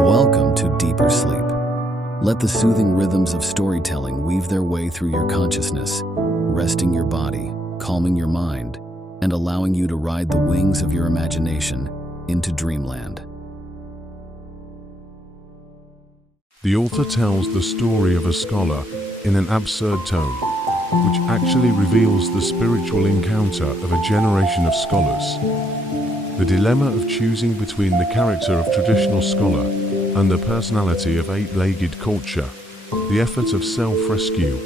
Welcome to deeper sleep. Let the soothing rhythms of storytelling weave their way through your consciousness, resting your body, calming your mind, and allowing you to ride the wings of your imagination into dreamland. The author tells the story of a scholar in an absurd tone, which actually reveals the spiritual encounter of a generation of scholars. The dilemma of choosing between the character of traditional scholar and the personality of eight-legged culture, the effort of self-rescue,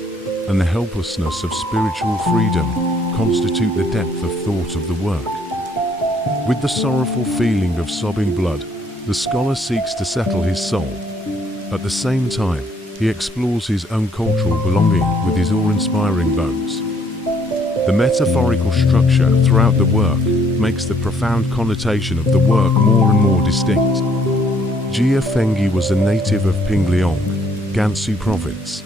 and the helplessness of spiritual freedom constitute the depth of thought of the work. With the sorrowful feeling of sobbing blood, the scholar seeks to settle his soul. At the same time, he explores his own cultural belonging with his awe-inspiring bones. The metaphorical structure throughout the work makes the profound connotation of the work more and more distinct. Jia Fengyi was a native of Pingliong, Gansu province.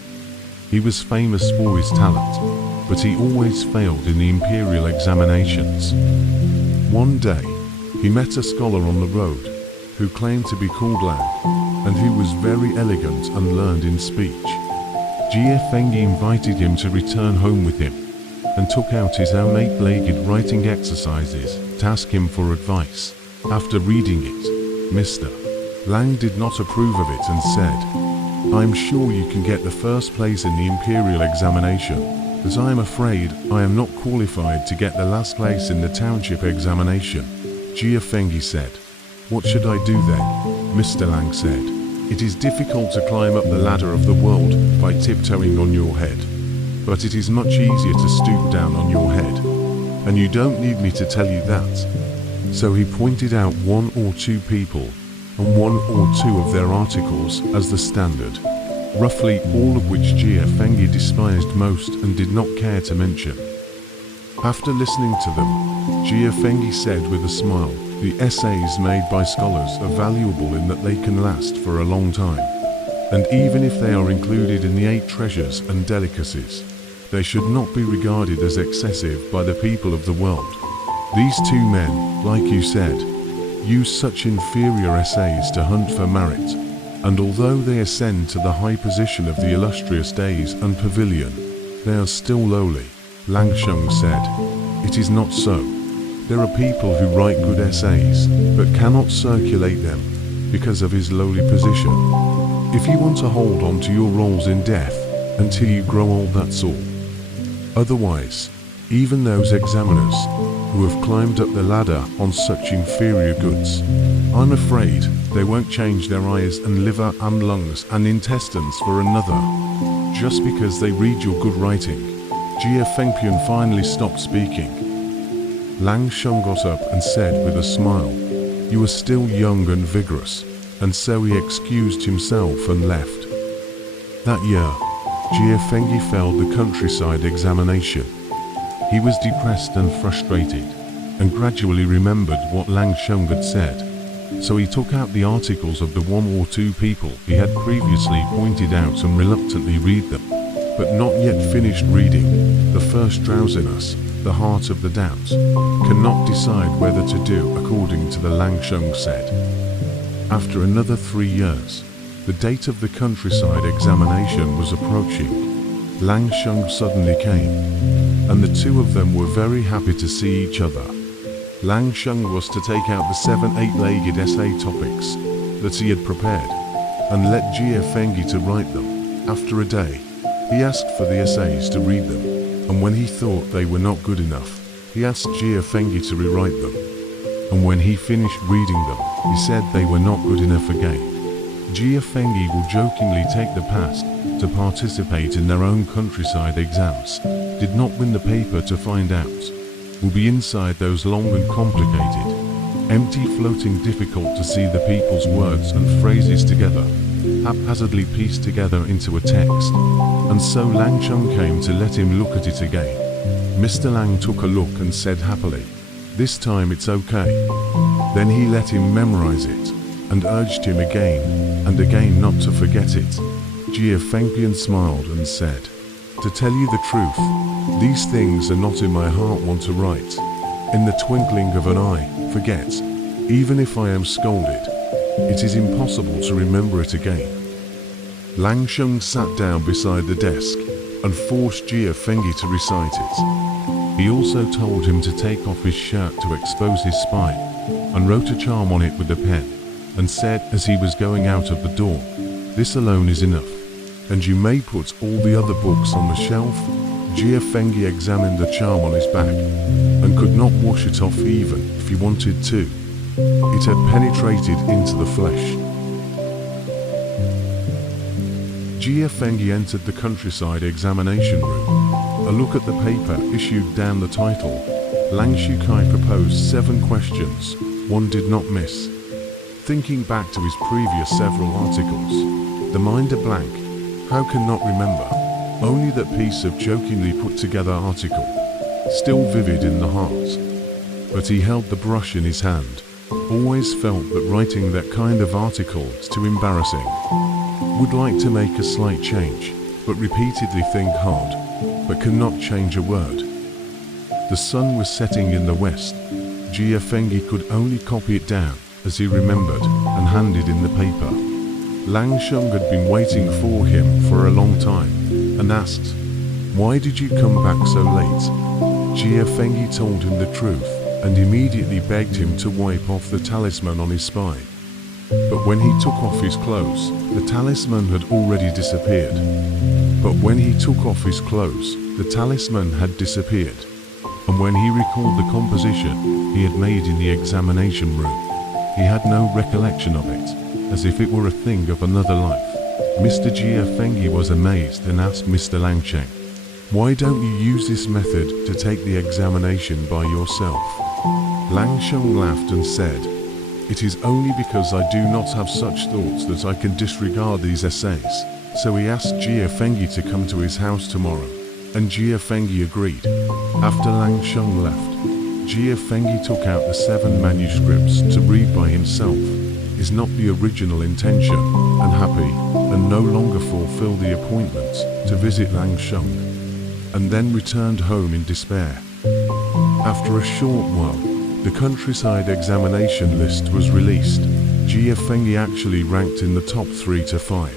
He was famous for his talent, but he always failed in the imperial examinations. One day, he met a scholar on the road who claimed to be called Lang, and who was very elegant and learned in speech. Jia Fengyi invited him to return home with him, and took out his own eight-legged writing exercises to ask him for advice. After reading it, Mr. Lang did not approve of it and said, "I'm sure you can get the first place in the imperial examination, but I am afraid I am not qualified to get the last place in the township examination." Jia Fengyi said, "What should I do then?" Mr. Lang said, "It is difficult to climb up the ladder of the world by tiptoeing on your head. But it is much easier to stoop down on your head. And you don't need me to tell you that." So he pointed out one or two people, and one or two of their articles as the standard, roughly all of which Jia Fengyi despised most and did not care to mention. After listening to them, Jia Fengyi said with a smile, "The essays made by scholars are valuable in that they can last for a long time. And even if they are included in the 8 treasures and delicacies, they should not be regarded as excessive by the people of the world. These 2 men, like you said, use such inferior essays to hunt for merit, and although they ascend to the high position of the illustrious days and pavilion, they are still lowly." Lang Sheng said, "It is not so. There are people who write good essays, but cannot circulate them because of his lowly position. If you want to hold on to your roles in death until you grow old, that's all. Otherwise, even those examiners who have climbed up the ladder on such inferior goods, I'm afraid they won't change their eyes and liver and lungs and intestines for another, just because they read your good writing." Jia Fengpian finally stopped speaking. Lang Sheng got up and said with a smile, "You are still young and vigorous," and so he excused himself and left. That year, Jia Fengyi failed the countryside examination. He was depressed and frustrated, and gradually remembered what Lang Sheng had said. So he took out the articles of the 1 or 2 people he had previously pointed out and reluctantly read them, but not yet finished reading. The first drowsiness, the heart of the doubt, cannot decide whether to do according to the Lang Sheng said. After another 3 years, the date of the countryside examination was approaching. Lang Sheng suddenly came, and the 2 of them were very happy to see each other. Lang Sheng was to take out the 7 eight-legged essay topics that he had prepared, and let Jia Fengyi to write them. After a day, he asked for the essays to read them, and when he thought they were not good enough, he asked Jia Fengyi to rewrite them. And when he finished reading them, he said they were not good enough again. Jia Fengyi will jokingly take the past to participate in their own countryside exams, did not win the paper to find out, will be inside those long and complicated, empty floating, difficult to see the people's words and phrases together, haphazardly pieced together into a text. And so Lang Sheng came to let him look at it again. Mr. Lang took a look and said happily, "This time it's okay." Then he let him memorize it, and urged him again and again not to forget it. Jia Fengpian smiled and said, "To tell you the truth, these things are not in my heart want to write. In the twinkling of an eye, forget, even if I am scolded. It is impossible to remember it again. Lang Sheng sat down beside the desk and forced Jia Fengyi to recite it. He also told him to take off his shirt to expose his spine, and wrote a charm on it with a pen, and said as he was going out of the door, "This alone is enough, and you may put all the other books on the shelf." Jia Fengyi examined the charm on his back, and could not wash it off even if he wanted to. It had penetrated into the flesh. Jia Fengyi entered the countryside examination room. A look at the paper issued down the title. Lang Shukai proposed 7 questions. One did not miss. Thinking back to his previous several articles, the mind a blank. How can not remember? Only that piece of jokingly put together article, still vivid in the heart. But he held the brush in his hand. Always felt that writing that kind of article is too embarrassing. Would like to make a slight change, but repeatedly think hard, but cannot change a word. The sun was setting in the west. Jia Fengyi could only copy it down as he remembered and handed in the paper. Lang Sheng had been waiting for him for a long time and asked, "Why did you come back so late?" Jia Fengyi told him the truth and immediately begged him to wipe off the talisman on his spine. But when he took off his clothes, the talisman had already disappeared. But when he took off his clothes, the talisman had disappeared. And when he recalled the composition he had made in the examination room, he had no recollection of it, as if it were a thing of another life. Mr. Jia Fengyi was amazed and asked Mr. Lang Sheng, "Why don't you use this method to take the examination by yourself?" Lang Sheng laughed and said, "It is only because I do not have such thoughts that I can disregard these essays." So he asked Jia Fengyi to come to his house tomorrow, and Jia Fengyi agreed. After Lang Sheng left, Jia Fengyi took out the 7 manuscripts to read by himself. Is not the original intention, unhappy, and no longer fulfill the appointment to visit Lang Sheng, and then returned home in despair. After a short while, the countryside examination list was released. Jia Fengyi actually ranked in the top 3 to 5.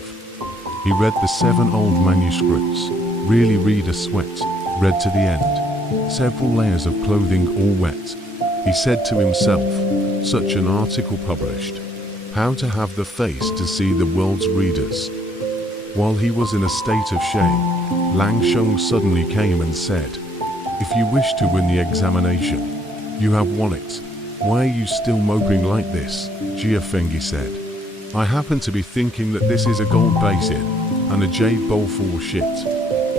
He read the 7 old manuscripts, really read a sweat, read to the end. Several layers of clothing all wet. He said to himself, such an article published. How to have the face to see the world's readers. While he was in a state of shame, Lang Sheng suddenly came and said, "If you wish to win the examination, you have won it. Why are you still moping like this?" Jia Fengyi said, "I happen to be thinking that this is a gold basin and a jade bowl full of shit.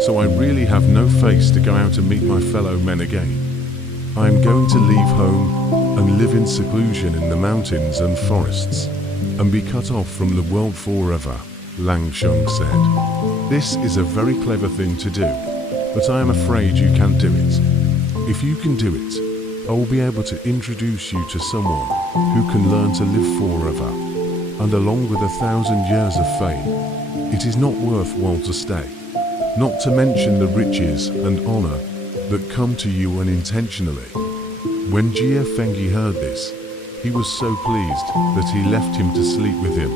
So I really have no face to go out and meet my fellow men again. I am going to leave home and live in seclusion in the mountains and forests, and be cut off from the world forever," Lang Sheng said. "This is a very clever thing to do, but I am afraid you can't do it. If you can do it, I will be able to introduce you to someone who can learn to live forever, and along with 1,000 years of fame, it is not worthwhile to stay. Not to mention the riches and honor that come to you unintentionally." When Jia Fengyi heard this, he was so pleased that he left him to sleep with him,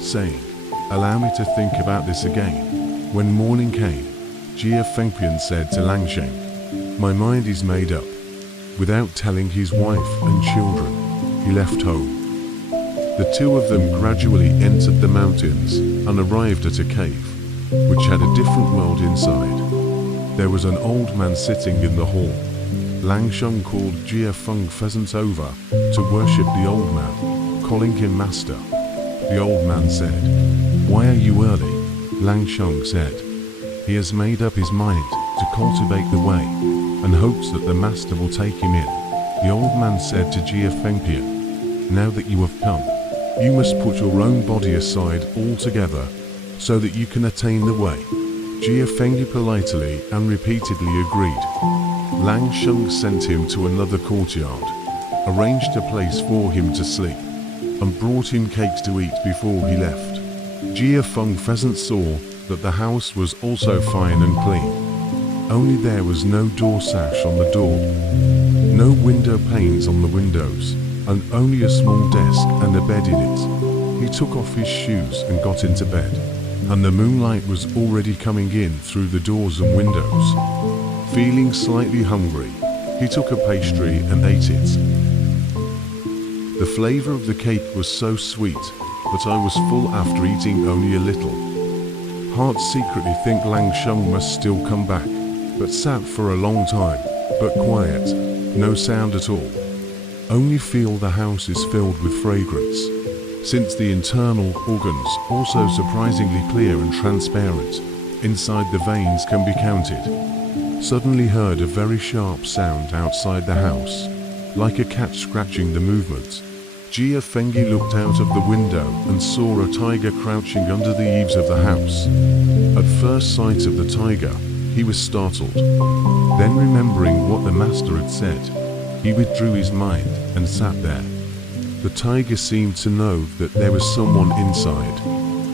saying, "Allow me to think about this again." When morning came, Jia Fengpian said to Lang Sheng, "My mind is made up." Without telling his wife and children, he left home. The 2 of them gradually entered the mountains and arrived at a cave, which had a different world inside. There was an old man sitting in the hall. Lang Sheng called Jia Feng Pheasant over to worship the old man, calling him master. The old man said, "Why are you early?" Lang Sheng said, "He has made up his mind to cultivate the way, and hopes that the master will take him in." The old man said to Jia Fengpian, "Now that you have come, you must put your own body aside altogether, so that you can attain the way." Jia Fengyi politely and repeatedly agreed. Lang Sheng sent him to another courtyard, arranged a place for him to sleep, and brought him cakes to eat before he left. Jia Feng Pheasant saw that the house was also fine and clean. Only there was no door sash on the door, no window panes on the windows, and only a small desk and a bed in it. He took off his shoes and got into bed, and the moonlight was already coming in through the doors and windows. Feeling slightly hungry, he took a pastry and ate it. The flavor of the cake was so sweet, but I was full after eating only a little. Heart secretly think Lang Sheng must still come back, but sat for a long time, but quiet, no sound at all. Only feel the house is filled with fragrance, since the internal organs, also surprisingly clear and transparent, inside the veins can be counted. Suddenly heard a very sharp sound outside the house, like a cat scratching the movement. Jia Fengyi looked out of the window and saw a tiger crouching under the eaves of the house. At first sight of the tiger, he was startled. Then remembering what the master had said, he withdrew his mind and sat there. The tiger seemed to know that there was someone inside,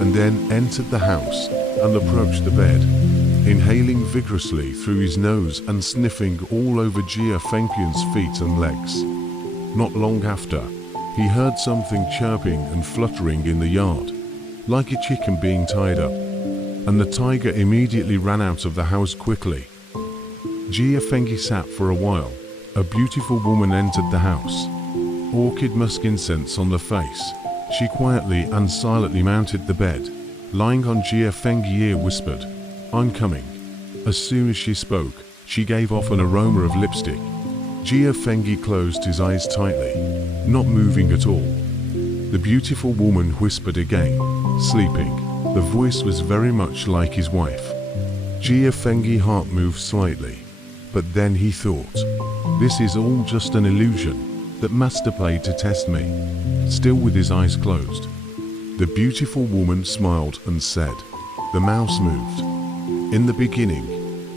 and then entered the house and approached the bed, inhaling vigorously through his nose and sniffing all over Jia Fengyan's feet and legs. Not long after, he heard something chirping and fluttering in the yard, like a chicken being tied up, and the tiger immediately ran out of the house quickly. Jia Fengyi sat for a while. A beautiful woman entered the house. Orchid musk incense on the face. She quietly and silently mounted the bed. Lying on Jia Fengyi ear whispered, "I'm coming." As soon as she spoke, she gave off an aroma of lipstick. Jia Fengyi closed his eyes tightly, not moving at all. The beautiful woman whispered again, sleeping. The voice was very much like his wife. Jia Fengyi's heart moved slightly, but then he thought, this is all just an illusion that master played to test me. Still with his eyes closed, the beautiful woman smiled and said, "The mouse moved." In the beginning,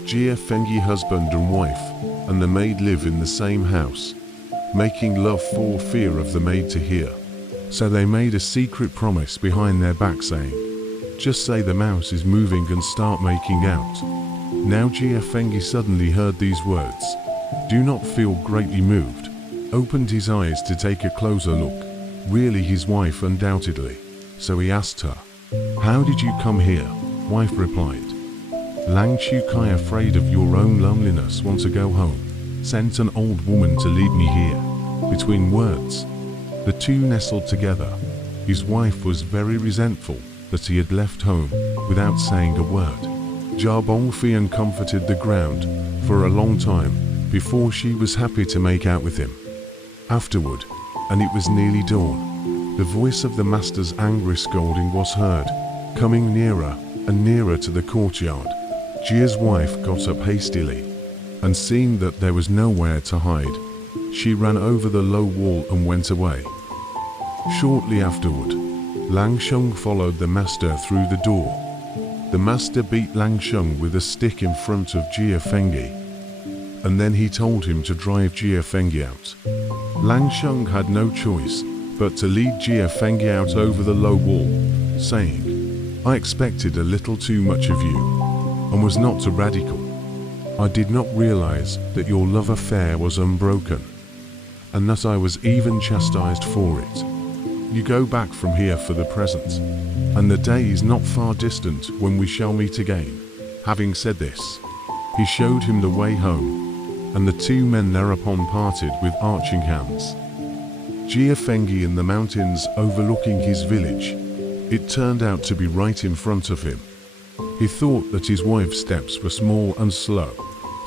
Jia Fengyi husband and wife and the maid live in the same house, making love for fear of the maid to hear. So they made a secret promise behind their back saying, "Just say the mouse is moving and start making out." Now Jia Fengyi suddenly heard these words, "Do not feel greatly moved," opened his eyes to take a closer look. Really his wife undoubtedly. So he asked her, "How did you come here?" Wife replied, "Lang Chu Kai, afraid of your own loneliness, want to go home. Sent an old woman to lead me here." Between words, the two nestled together. His wife was very resentful that he had left home without saying a word. Jia Bongfian comforted the ground for a long time before she was happy to make out with him. Afterward, and it was nearly dawn, the voice of the master's angry scolding was heard, coming nearer and nearer to the courtyard. Jia's wife got up hastily, and seeing that there was nowhere to hide, she ran over the low wall and went away. Shortly afterward, Lang Sheng followed the master through the door. The master beat Lang Sheng with a stick in front of Jia Fengyi, and then he told him to drive Jia Fengyi out. Lang Sheng had no choice but to lead Jia Fengyi out over the low wall, saying, "I expected a little too much of you, and was not too radical. I did not realize that your love affair was unbroken, and that I was even chastised for it. You go back from here for the present, and the day is not far distant when we shall meet again." Having said this, he showed him the way home, and the two men thereupon parted with arching hands. Jia Fengyi in the mountains overlooking his village. It turned out to be right in front of him. He thought that his wife's steps were small and slow,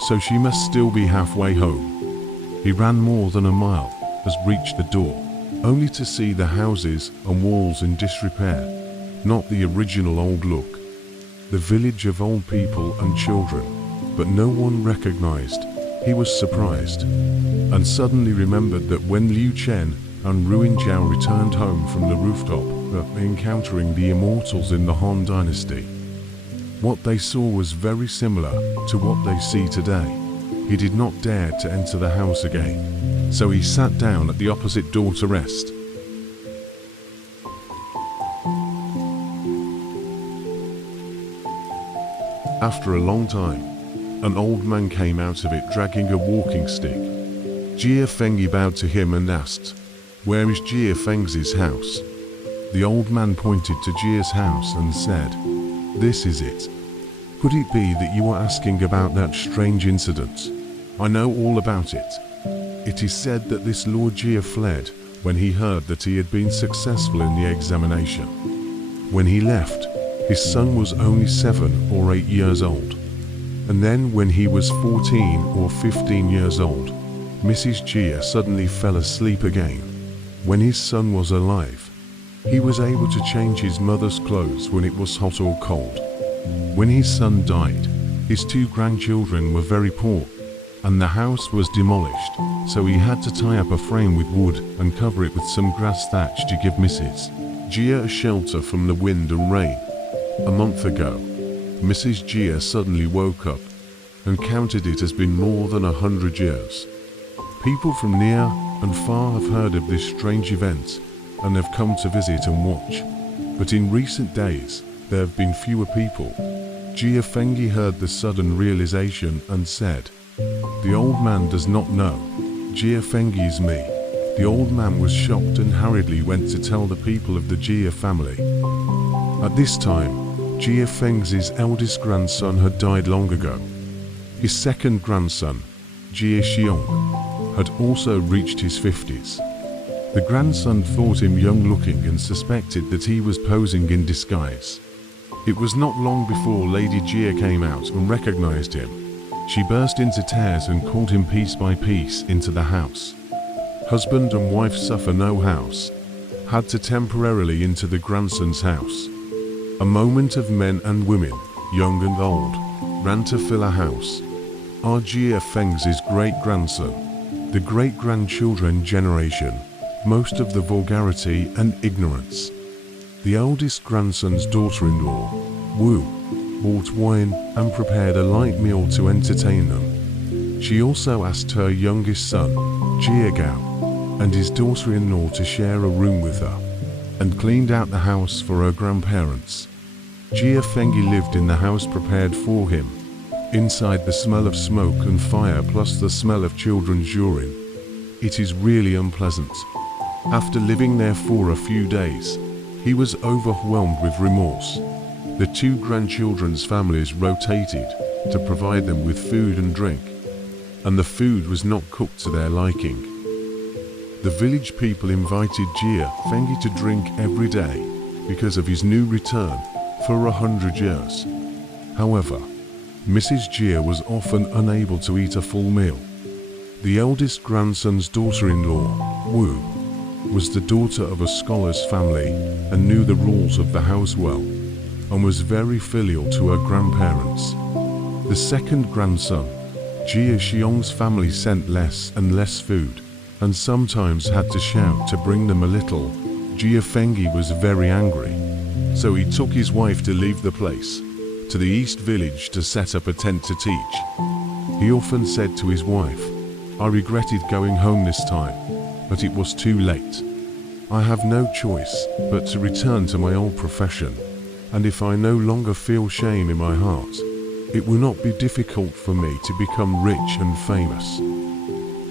so she must still be halfway home. He ran more than a mile, as reached the door, only to see the houses and walls in disrepair, not the original old look. The village of old people and children, but no one recognized. He was surprised, and suddenly remembered that when Liu Chen and Ruin Jiao returned home from the rooftop, encountering the immortals in the Han Dynasty, what they saw was very similar to what they see today. He did not dare to enter the house again, so he sat down at the opposite door to rest. After a long time, an old man came out of it dragging a walking stick. Jia Fengyi bowed to him and asked, "Where is Jia Fengzi's house?" The old man pointed to Jia's house and said, "This is it. Could it be that you are asking about that strange incident? I know all about it. It is said that this Lord Jia fled when he heard that he had been successful in the examination. When he left, his son was only 7 or 8 years old. And then when he was 14 or 15 years old, Mrs. Jia suddenly fell asleep again. When his son was alive, he was able to change his mother's clothes when it was hot or cold. When his son died, his 2 grandchildren were very poor, and the house was demolished, so he had to tie up a frame with wood and cover it with some grass thatch to give Mrs. Jia a shelter from the wind and rain. A month ago, Mrs. Jia suddenly woke up and counted it has been more than 100 years. People from near and far have heard of this strange event and have come to visit and watch. But in recent days, there have been fewer people. Jia Fengyi heard the sudden realization and said, "The old man does not know. Jia Fengyi is me." The old man was shocked and hurriedly went to tell the people of the Jia family. At this time, Jia Fengzi's eldest grandson had died long ago. His second grandson, Jia Xiong, had also reached his 50s. The grandson thought him young-looking and suspected that he was posing in disguise. It was not long before Lady Jia came out and recognized him. She burst into tears and called him piece by piece into the house. Husband and wife suffer no house, had to temporarily into the grandson's house. A moment of men and women, young and old, ran to fill a house. Our Jia Fengzi's great-grandson, the great-grandchildren generation, most of the vulgarity and ignorance. The eldest grandson's daughter-in-law, Wu, bought wine and prepared a light meal to entertain them. She also asked her youngest son, Jia Gao, and his daughter-in-law to share a room with her, and cleaned out the house for her grandparents. Jia Fengyi lived in the house prepared for him. Inside, the smell of smoke and fire plus the smell of children's urine. It is really unpleasant. After living there for a few days, he was overwhelmed with remorse. The 2 grandchildren's families rotated to provide them with food and drink, and the food was not cooked to their liking. The village people invited Jia Fengyi to drink every day because of his new return for 100 years. However, Mrs. Jia was often unable to eat a full meal. The eldest grandson's daughter-in-law, Wu, was the daughter of a scholar's family and knew the rules of the house well, and was very filial to her grandparents. The second grandson, Jia Xiong's family sent less and less food, and sometimes had to shout to bring them a little. Jia Fengyi was very angry, so he took his wife to leave the place, to the east village to set up a tent to teach. He often said to his wife, "I regretted going home this time, but it was too late. I have no choice but to return to my old profession, and if I no longer feel shame in my heart, it will not be difficult for me to become rich and famous."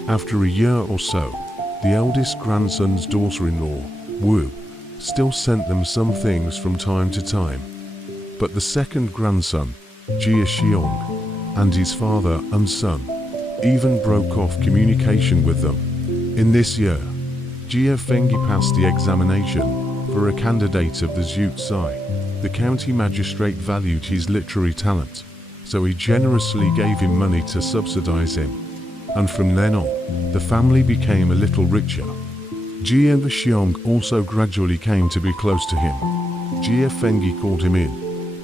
After a year or so, the eldest grandson's daughter-in-law, Wu, still sent them some things from time to time. But the second grandson, Jia Xiong, and his father and son even broke off communication with them. In this year, Jia Fengyi passed the examination for a candidate of the Zhu Zai. The county magistrate valued his literary talent, so he generously gave him money to subsidize him. And from then on, the family became a little richer. Jia Xiong also gradually came to be close to him. Jia Fengyi called him in,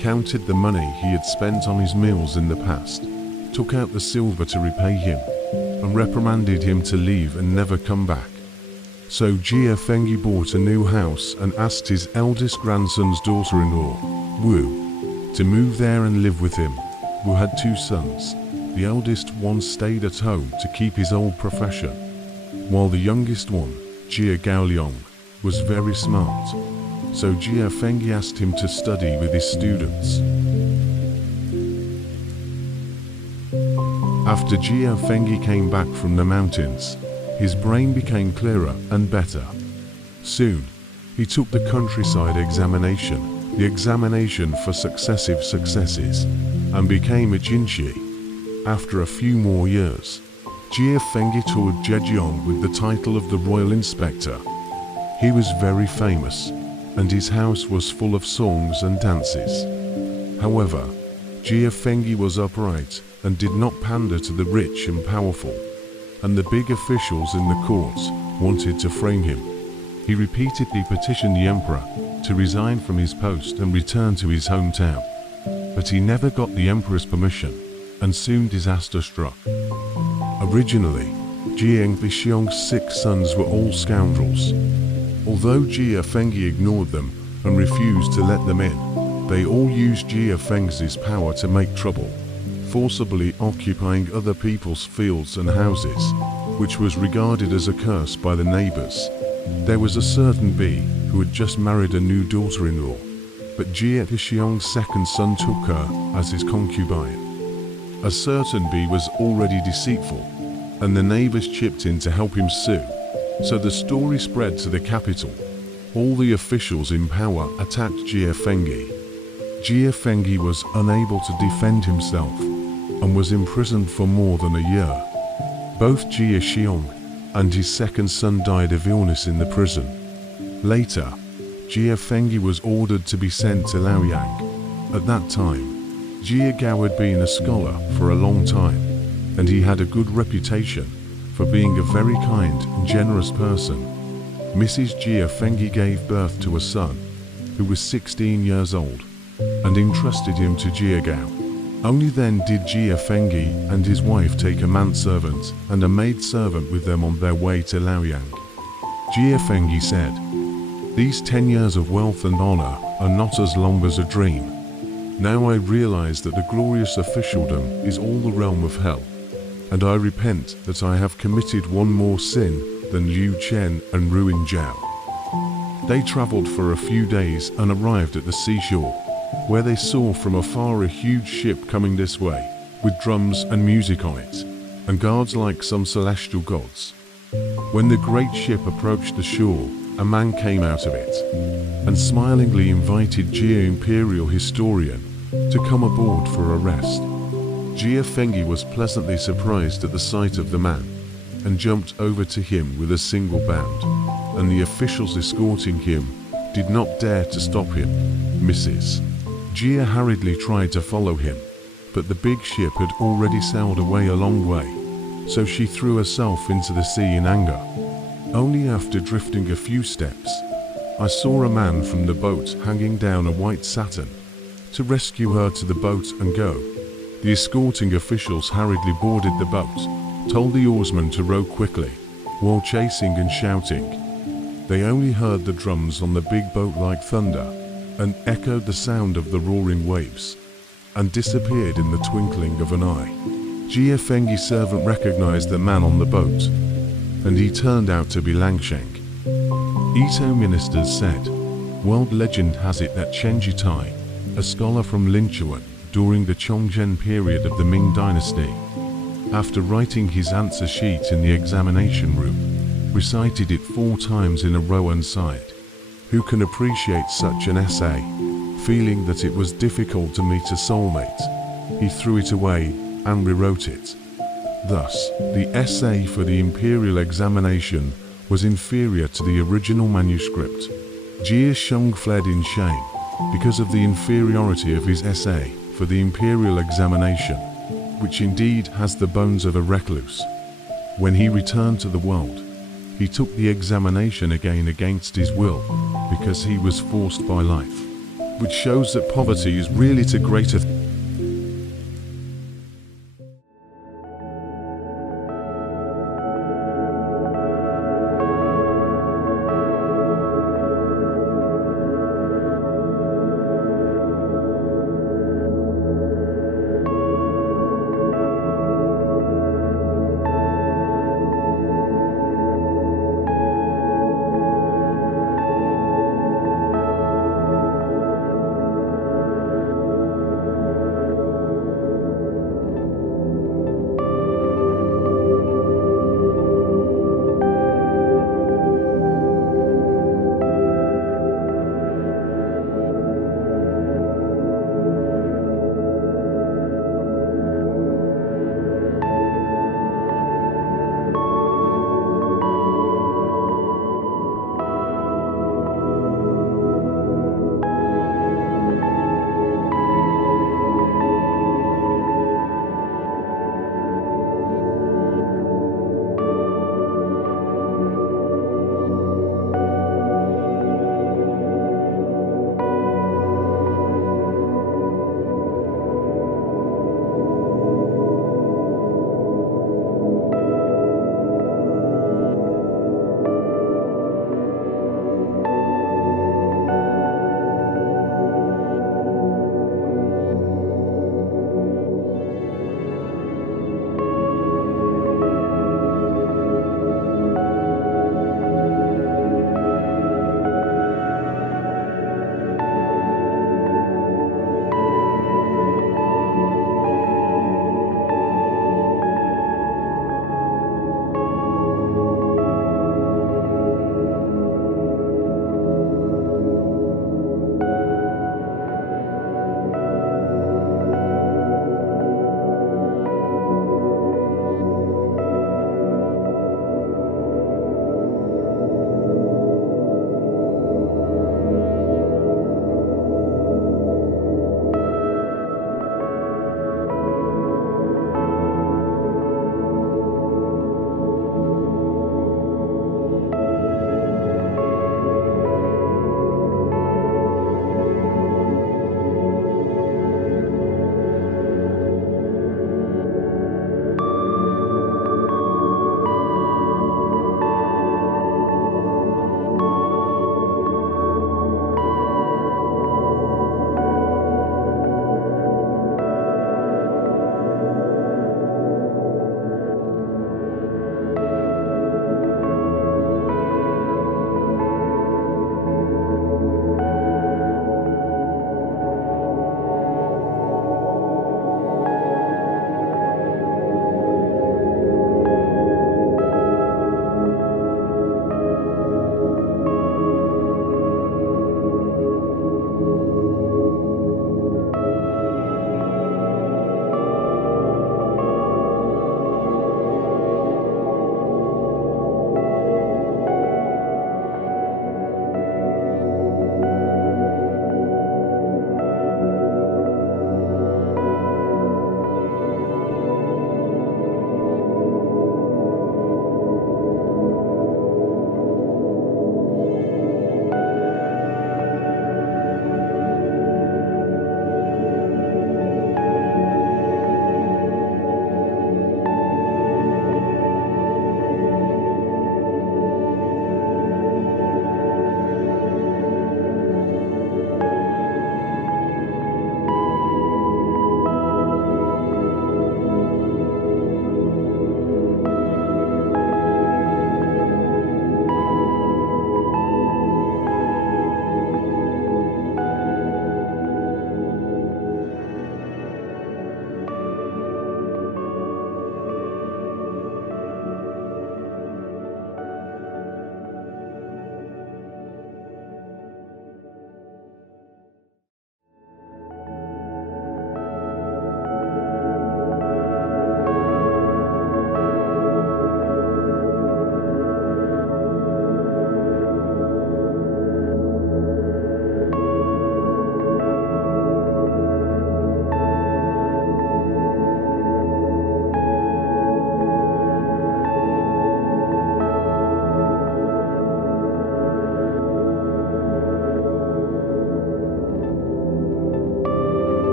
counted the money he had spent on his meals in the past, took out the silver to repay him, and reprimanded him to leave and never come back. So Jia Fengyi bought a new house and asked his eldest grandson's daughter-in-law, Wu, to move there and live with him. Wu had 2 sons. The eldest one stayed at home to keep his old profession, while the youngest one, Jia Gaoliong, was very smart. So Jia Fengyi asked him to study with his students. After Jia Fengyi came back from the mountains, his brain became clearer and better. Soon, He took the countryside examination, the examination for successive successes, and became a Jinshi. After a few more years, Jia Fengyi toured Zhejiang with the title of the Royal Inspector. He was very famous, and his house was full of songs and dances. However, Jia Fengyi was upright and did not pander to the rich and powerful, and the big officials in the courts wanted to frame him. He repeatedly petitioned the emperor to resign from his post and return to his hometown, but he never got the emperor's permission, and soon disaster struck. Originally, Jia Fengyi's 6 sons were all scoundrels. Although Jia Fengyi ignored them and refused to let them in, they all used Jia Fengyi's power to make trouble, forcibly occupying other people's fields and houses, which was regarded as a curse by the neighbors. There was a certain bee who had just married a new daughter-in-law, but Jia Fengyi's second son took her as his concubine. A certain bee was already deceitful, and the neighbors chipped in to help him sue, so the story spread to the capital. All the officials in power attacked Jia Fengyi. Jia Fengyi was unable to defend himself and was imprisoned for more than a year. Both Jia Xiong and his second son died of illness in the prison. Later, Jia Fengyi was ordered to be sent to Liaoyang. At that time, Jia Gao had been a scholar for a long time, and he had a good reputation for being a very kind and generous person. Mrs. Jia Fengyi gave birth to a son, who was 16 years old, and entrusted him to Jia Gao. Only then did Jia Fengyi and his wife take a manservant and a maidservant with them on their way to Liaoyang. Jia Fengyi said, "These 10 years of wealth and honor are not as long as a dream. Now I realize that the glorious officialdom is all the realm of hell, and I repent that I have committed one more sin than Liu Chen and Ruin Zhao." They traveled for a few days and arrived at the seashore, where they saw from afar a huge ship coming this way, with drums and music on it, and guards like some celestial gods. When the great ship approached the shore, a man came out of it, and smilingly invited Jia Imperial Historian to come aboard for a rest. Jia Fengyi was pleasantly surprised at the sight of the man, and jumped over to him with a single bound, and the officials escorting him did not dare to stop him. Mrs. Jia hurriedly tried to follow him, but the big ship had already sailed away a long way, so she threw herself into the sea in anger. Only after drifting a few steps, I saw a man from the boat hanging down a white satin to rescue her to the boat and go. The escorting officials hurriedly boarded the boat, told the oarsmen to row quickly, while chasing and shouting. They only heard the drums on the big boat like thunder, and echoed the sound of the roaring waves, and disappeared in the twinkling of an eye. Jia Fengyi's servant recognized the man on the boat, and he turned out to be Langsheng. Ito ministers said, world legend has it that Chen Jitai, a scholar from Linchuan during the Chongzhen period of the Ming Dynasty, after writing his answer sheet in the examination room, recited it 4 times in a row and sighed. Who can appreciate such an essay? Feeling that it was difficult to meet a soulmate, he threw it away and rewrote it. Thus, the essay for the imperial examination was inferior to the original manuscript. Jia Sheng fled in shame because of the inferiority of his essay for the imperial examination, which indeed has the bones of a recluse. When he returned to the world, he took the examination again against his will, because he was forced by life, which shows that poverty is really too great a